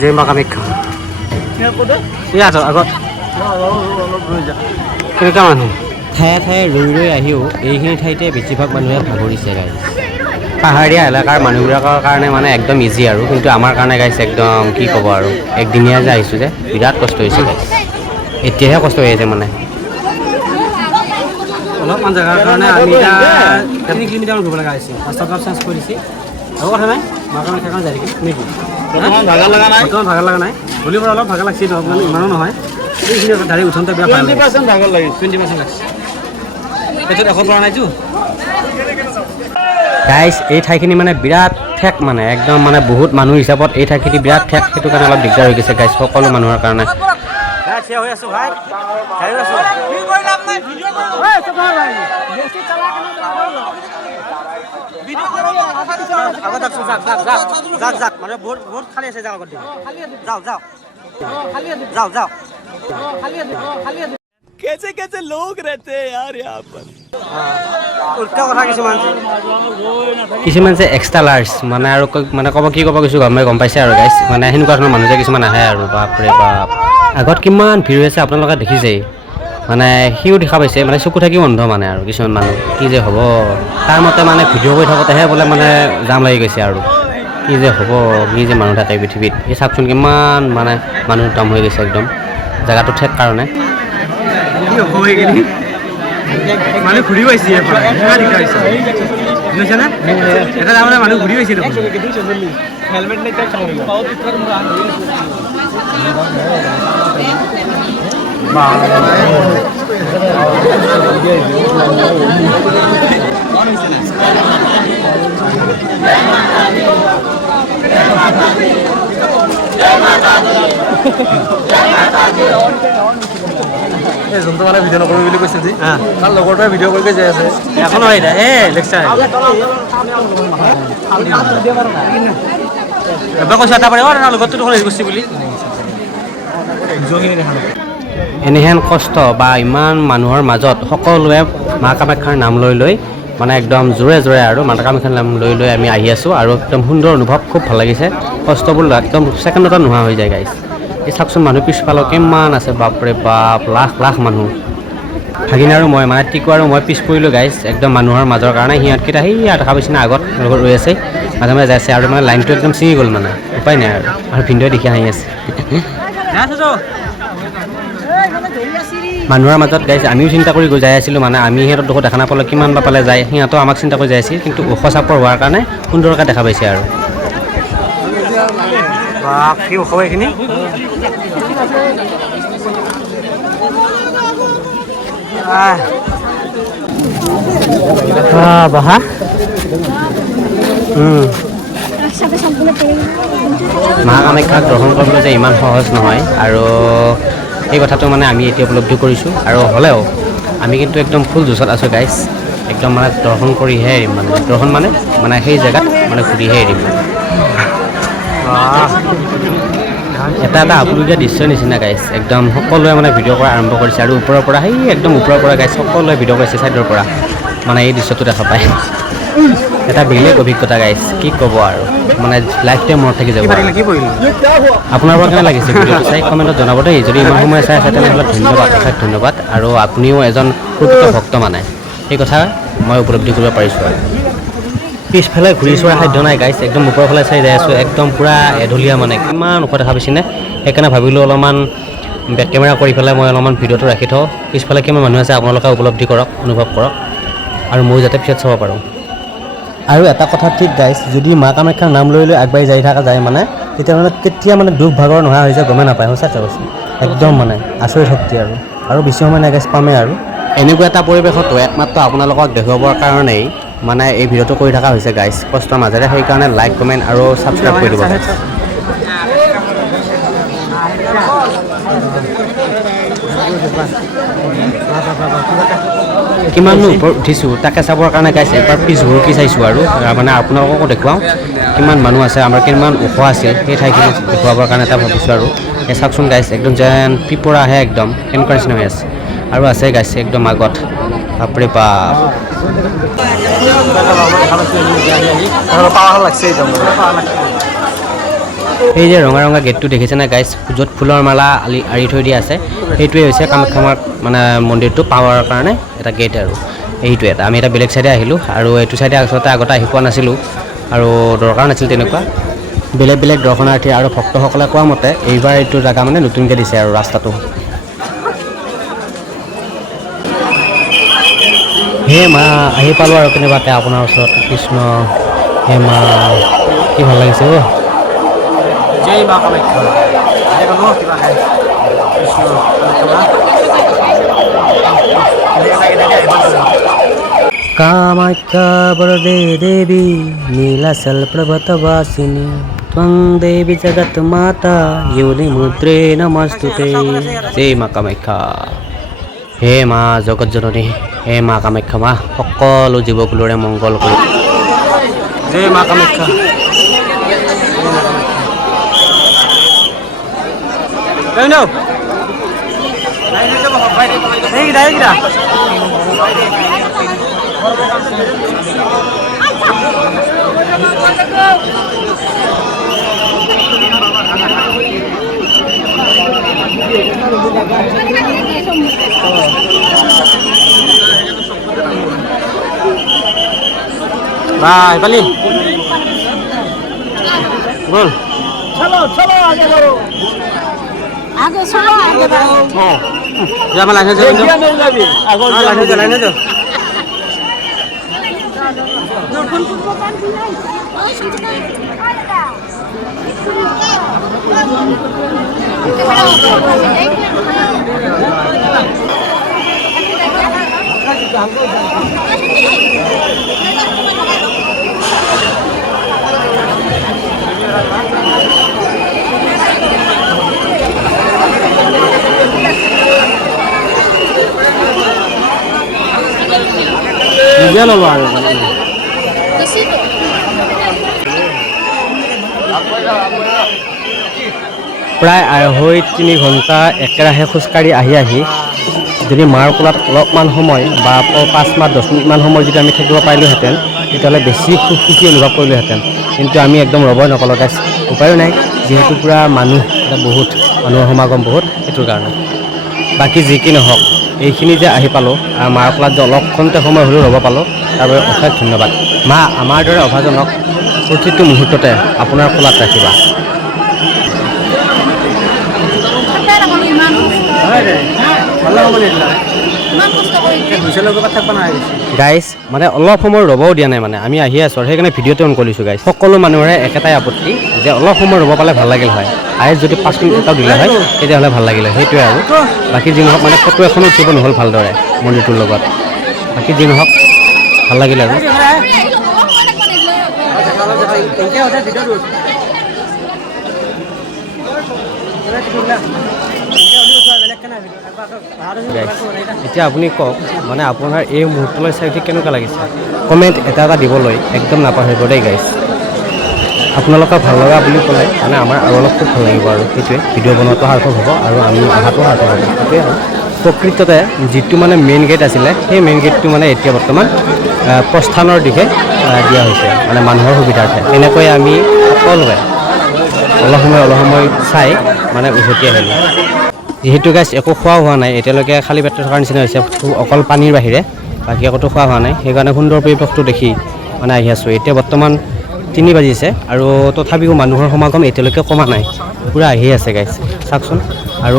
জয় মা কামাখ্যা ইয়াত আগত কেনেকুৱা মানুহ ঠায়ে ঠায়ে ৰৈ ৰৈ আহিও এইখিনি ঠাইতে বেছিভাগ মানুহে ভাগৰিছে গাইছ পাহাৰীয়া এলেকাৰ মানুহবিলাকৰ কাৰণে মানে একদম ইজি আৰু কিন্তু আমাৰ কাৰণে গাইছ একদম কি ক'ব আৰু একদিনীয়া যে আহিছোঁ যে বিৰাট কষ্ট হৈছে গাইছ এতিয়াহে কষ্ট হৈ আছে মানে অলপমান জেগাৰ কাৰণে আমি এতিয়া 3 কিলোমিটাৰ ঘূৰিব লগা হৈছে ৰাস্তাটো চেঞ্জ কৰিছে আৰু কথা নাই মাৰ কাৰণে সেইকাৰণে যাই থাকিম নেকি ভাগৰ লগা নাই হ'লেও অলপ ভাগৰ লাগছে ইমানো নহয় এইখিনি গাড়ী উঠোঁতে বেয়া 20% ভাগৰ লাগিছে 20% লাগছে পেটত এশ পৰা নাইতো গাইছ এই ঠাইখিনি মানে বিৰাট ঠেক মানে একদম মানে বহুত মানুহ হিচাপত এই ঠাইখিনি বিৰাট ঠেক সেইটো কাৰণে অলপ দিগদাৰ হৈ গৈছে গাইছ সকলো মানুহৰ কাৰণে कैसे कैसे लोग रहते हैं यार यहाँ पर কিছুমান যে এক্সট্ৰা লাৰ্জ মানে আৰু মানে ক'ব কি ক'ব কিছু গম পাইছে আৰু গাইছ মানে সেনেকুৱা ধৰণৰ মানুহ যে কিছুমান আহে আৰু বাপৰে বাপ আগত কিমান ভিৰ হৈছে আপোনালোকে দেখিছেই মানে সিও দেখা পাইছে মানে চকু থাকিও অন্ধ মানে আৰু কিছুমান মানুহ কি যে হ'ব তাৰ মতে মানে ভিডিঅ' কৰি থাকোঁতেহে বোলে মানে জাম লাগি গৈছে আৰু কি যে হ'ব কি যে মানুহ থাকে পৃথিৱীত এই চাওকচোন কিমান মানে মানুহ দম হৈ গৈছে একদম জেগাটো ঠেক কাৰণে মানুহ ঘূৰি পাইছে এটা তাৰমানে মানুহ ঘূৰি পাইছে হেলমেট এই যোনটো মানে ভিডিঅ' নকৰোঁ বুলি কৈছে যি তাৰ লগৰটোৱে ভিডিঅ' কৰি যাই আছে এখন হয় লেকচাৰ এবাৰ কৈছে এটা পাৰে লগৰটো দেখোন হেৰি কৰিছে বুলি এনেহেন কষ্ট বা ইমান মানুহৰ মাজত সকলোৱে মা কামাখ্যাৰ নাম লৈ মানে একদম জোৰে জোৰে আৰু মা কামাখ্যাৰ নাম লৈ আমি আহি আছোঁ আৰু একদম সুন্দৰ অনুভৱ খুব ভাল লাগিছে কষ্টবোৰ একদম ছেকেণ্ডতে নোহোৱা হৈ যায় গাইছ এই চাওকচোন মানুহ পিছফালেও কিমান আছে বাপৰে বাপ লাখ লাখ মানুহ ভাগিন আৰু মই মানে টিকু আৰু মই পিছ পৰিলোঁ গাইছ একদম মানুহৰ মাজৰ কাৰণে সিহঁতকেইটা সেইয়া দেখা পাইছে না আগত ৰৈ আছে মাজে মাজে যাই আছে আৰু মানে লাইনটো একদম ছিঙি গ'ল মানে উপায় নাই আৰু ভিনদেউৱে দেখি আহি আছে মানুহৰ মাজত গাইছে আমিও চিন্তা কৰি যাই আছিলোঁ মানে আমি সিহঁতক দুখো দেখা নাপালোঁ কিমান বা পালে যায় সিহঁতেও আমাক চিন্তা কৰি যাই আছিল কিন্তু ওখ চাপৰ হোৱাৰ কাৰণে সুন্দৰকৈ দেখা পাইছে আৰু কি ওখ এইখিনি বহা মা কামাখ্যাক দৰ্শন কৰিবলৈ যে ইমান সহজ নহয় আৰু এই কথাটো মানে আমি এতিয়া উপলব্ধি কৰিছোঁ আৰু হ'লেও আমি কিন্তু একদম ফুল জোচত আছোঁ গাইছ একদম মানে দৰ্শন কৰিহে এৰিম মানে দৰ্শন মানে সেই জেগাত মানে ঘূৰিহে এৰিম এটা আপুৰুগীয়া দৃশ্যৰ নিচিনা গাইছ একদম সকলোৱে মানে ভিডিঅ' কৰা আৰম্ভ কৰিছে আৰু ওপৰৰ পৰা সেই একদম ওপৰৰ পৰা গাইছ সকলোৱে ভিডিঅ' কৰিছে ছাইডৰ পৰা মানে এই দৃশ্যটো দেখা পায় এটা বেলেগ অভিজ্ঞতা গাইছ কি ক'ব আৰু মানে লাইফ টাইম মনত থাকি যাব আপোনাৰ পৰা কেনে লাগিছে ভিডিঅ'টো চাই কমেণ্টত জনাব দেই যদি ইমান সময় চাই আছে তেনেহ'লে ধন্যবাদ অশেষ ধন্যবাদ আৰু আপুনিও এজন প্ৰকৃত ভক্ত মানে সেই কথা মই উপলব্ধি কৰিব পাৰিছোঁ আৰু পিছফালে ঘূৰি চোৱাৰ সাধ্য নাই গাইছ একদম ওপৰৰ ফালে চাই যাই আছোঁ একদম পূৰা এঢলীয়া মানে কিমান ওখ দেখা পাইছেনে সেইকাৰণে ভাবিলোঁ অলপমান বেক কেমেৰা কৰি পেলাই মই অলপমান ভিডিঅ'টো ৰাখি থওঁ পিছফালে কিমান মানুহ আছে আপোনালোকে উপলব্ধি কৰক অনুভৱ কৰক আৰু ময়ো যাতে পিছত চাব পাৰোঁ আৰু এটা কথা ঠিক গাইছ যদি মা কামাখ্যাৰ নাম লৈ আগবাঢ়ি যাই থকা যায় মানে তেতিয়া মানে কেতিয়া মানে দুখ ভাগৰ নোহোৱা হৈ যায় গমেই নাপায় সঁচাকৈ কৈছোঁ একদম মানে আচৰিত শক্তি আৰু বেছি সময় নাই গাইছ পামেই আৰু এনেকুৱা এটা পৰিৱেশতো একমাত্ৰ আপোনালোকক দেখুৱাবৰ কাৰণেই মানে এই ভিডিঅ'টো কৰি থকা হৈছে গাইছ কষ্টৰ মাজেৰে সেইকাৰণে লাইক কমেণ্ট আৰু ছাবস্ক্ৰাইব কৰি দিব গাইছ কিমাননো ওপৰত উঠিছোঁ তাকে চাবৰ কাৰণে গাইছ এবাৰ পিছ ঘূৰকি চাইছোঁ আৰু মানে আপোনালোককো দেখুৱাওঁ কিমান মানুহ আছে আমাৰ কিমান ওখ আছিল সেই ঠাইখিনি দেখুৱাবৰ কাৰণে এটা ভাবিছোঁ আৰু এই চাওকচোন গাইছ একদম যেন পিপৰা আহে একদম এনেকুৱা নিচিনা হৈ আছে আৰু আছে গাইছ একদম আগত বাপৰে বাপ এই যে ৰঙা ৰঙা গেটটো দেখিছে না গাইছ, য'ত ফুলৰ মালা আৰি থৈ দিয়া আছে, সেইটোৱে হৈছে কামাখ্যা মাৰ মানে মন্দিৰটো পাৱাৰ কাৰণে এটা গেট আৰু এইটো এটা। আমি এটা বেলেগ চাইডে আহিলোঁ আৰু এইটো চাইডে আচলতে আগতে আহি পোৱা নাছিলোঁ আৰু দৰকাৰ নাছিল তেনেকুৱা। বেলেগ বেলেগ দৰ্শনাৰ্থী আৰু ভক্তসকলে কোৱা মতে এইবাৰ এইটো জেগা মানে নতুনকৈ দিছে আৰু ৰাস্তাটো। হে মা, আহি পালোঁ আৰু কেনেবাকৈ আপোনাৰ ওচৰত। কৃষ্ণ হে মা, কি ভাল লাগিছে অ'। জয় মা কামাখ্যা। কামাখ্যা বৰদে দেৱী নীলাচল পৰ্বতবাসিনী ত্বং দেৱী জগত মাতা যোনি মুদ্ৰে নমস্তুতে। জয় মা কামাখ্যা। হে মা জগত জননী, হে মা কামাখ্যা মা, সকলো জীৱকুলৰে মংগল কৰি। জয় মা কামাখ্যা। Bye, Bali. Gol. चलो चलो आगे बढ़ो आगे चलो आगे बढ़ो Oh. Jangan langsung jalan. देखिए नहीं लगी आगे Langsung jalan aja. Dia lo luar. di situ. প্ৰায় 2.5-3 ঘণ্টা একেৰাহে খোজকাঢ়ি আহি যদি মাৰ কোলাত অলপমান সময় বা 5-10 মিনিটমান সময় যদি আমি থাকিব পাৰিলোহেঁতেন, তেতিয়াহ'লে বেছি সুখী অনুভৱ কৰিলোহেঁতেন। কিন্তু আমি একদম ৰ'বই নকলোঁ গাইছ, উপায়ো নাই, যিহেতু পূৰা মানুহ বহুত মানুহৰ সমাগম বহুত, সেইটোৰ কাৰণে। বাকী যি কি নহওক, এইখিনি যে আহি পালোঁ আৰু মাৰ কোলাত যে অলপখনতে সময় হ'লেও ৰ'ব পালোঁ, তাৰ বাবে অশেষ ধন্যবাদ। মা আমাৰ দৰে অভাজনক প্ৰতিটো মুহূৰ্ততে আপোনাৰ কোলাত ৰাখিবা। গাইজ মানে অলপ সময় ৰ'বও দিয়া নাই, মানে আমি আহি আছোঁ আৰু সেইকাৰণে ভিডিঅ'টো অন কৰিছোঁ গাইজ। সকলো মানুহৰে একেটাই আপত্তি যে অলপ সময় ৰ'ব পালে ভাল লাগিল হয়, আই যদি 5 মিনিট এটাও দিলে হয় তেতিয়াহ'লে ভাল লাগিলে, সেইটোৱে আৰু। বাকী যি নহওক মানে ফটো এখনো উঠিব নহ'ল ভালদৰে মন্দিৰটোৰ লগত। বাকী যি নহওক ভাল লাগিল আৰু। এতিয়া আপুনি কওক, মানে আপোনাৰ এই মুহূৰ্তলৈ চাই উঠি কেনেকুৱা লাগিছে? কমেণ্ট এটা দিবলৈ একদম নাপাহৰিব দেই গাইজ। আপোনালোকৰ ভাল লগা বুলি ক'লে মানে আমাৰ আৰু অলপ খুব ভাল লাগিব আৰু সেইটোৱে। ভিডিঅ' বনোৱাটো সাৰ্থক হ'ব আৰু আমি অহাটো সাৰ্থক হ'ব, সেইটোৱে আৰু। প্ৰকৃততে যিটো মানে মেইন গেট আছিলে, সেই মেইন গেটটো মানে এতিয়া বৰ্তমান প্ৰস্থানৰ দিশে দিয়া হৈছে, মানে মানুহৰ সুবিধাৰ্থে। এনেকৈ আমি সকলোৱে অলপ সময় চাই মানে উভতি আহিলোঁ। যিহেতু গাইজ একো খোৱা হোৱা নাই এতিয়ালৈকে, খালী পেটত থকাৰ নিচিনা হৈছে, অকল পানীৰ বাহিৰে বাকী একোতো খোৱা হোৱা নাই, সেইকাৰণে সুন্দৰ পৰিৱেশটো দেখি মানে আহি আছোঁ। এতিয়া বৰ্তমান 3 বাজিছে আৰু তথাপিও মানুহৰ সমাগম এতিয়ালৈকে কমা নাই, পূৰা আহি আছে গাইজ, চাওকচোন। আৰু